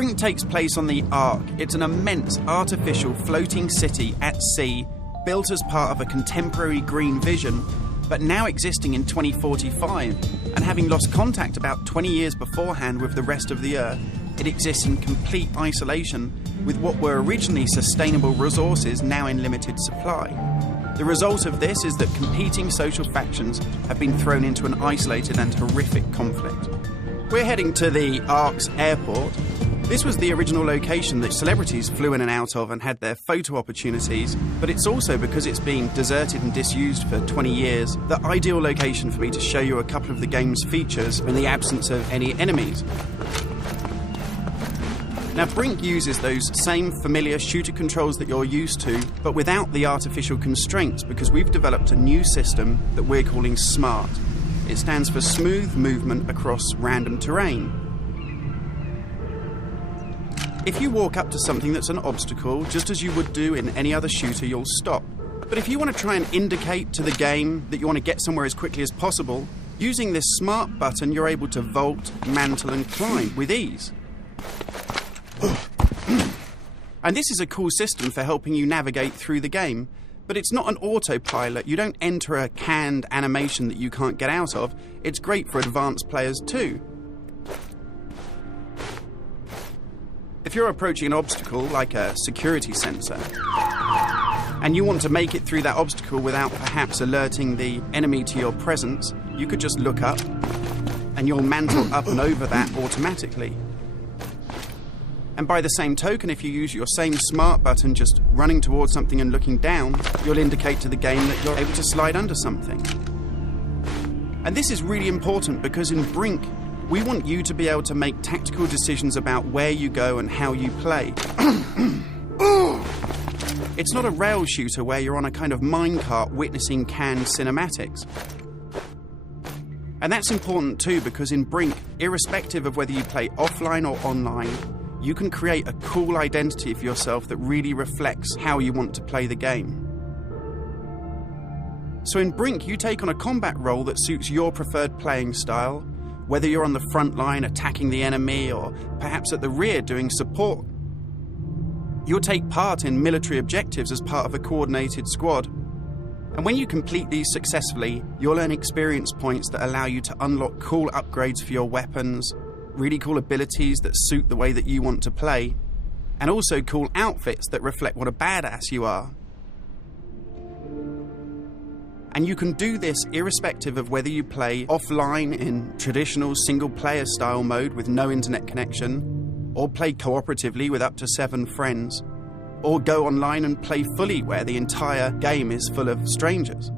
Brink takes place on the Ark. It's an immense artificial floating city at sea, built as part of a contemporary green vision, but now existing in 2045, and having lost contact about 20 years beforehand with the rest of the Earth, it exists in complete isolation with what were originally sustainable resources now in limited supply. The result of this is that competing social factions have been thrown into an isolated and horrific conflict. We're heading to the Ark's airport. This was the original location that celebrities flew in and out of and had their photo opportunities, but it's also, because it's being deserted and disused for 20 years, the ideal location for me to show you a couple of the game's features in the absence of any enemies. Now, Brink uses those same familiar shooter controls that you're used to, but without the artificial constraints, because we've developed a new system that we're calling SMART. It stands for Smooth Movement Across Random Terrain. If you walk up to something that's an obstacle, just as you would do in any other shooter, you'll stop. But if you want to try and indicate to the game that you want to get somewhere as quickly as possible, using this SMART button, you're able to vault, mantle and climb with ease. And this is a cool system for helping you navigate through the game, but it's not an autopilot. You don't enter a canned animation that you can't get out of. It's great for advanced players too. If you're approaching an obstacle, like a security sensor, and you want to make it through that obstacle without perhaps alerting the enemy to your presence, you could just look up, and you'll mantle up and over that automatically. And by the same token, if you use your same SMART button just running towards something and looking down, you'll indicate to the game that you're able to slide under something. And this is really important because in Brink, we want you to be able to make tactical decisions about where you go and how you play. It's not a rail shooter where you're on a kind of minecart witnessing canned cinematics. And that's important too, because in Brink, irrespective of whether you play offline or online, you can create a cool identity for yourself that really reflects how you want to play the game. So in Brink, you take on a combat role that suits your preferred playing style, whether you're on the front line attacking the enemy or perhaps at the rear doing support. You'll take part in military objectives as part of a coordinated squad. And when you complete these successfully, you'll earn experience points that allow you to unlock cool upgrades for your weapons, really cool abilities that suit the way that you want to play, and also cool outfits that reflect what a badass you are. And you can do this irrespective of whether you play offline in traditional single-player style mode with no internet connection, or play cooperatively with up to 7 friends, or go online and play fully where the entire game is full of strangers.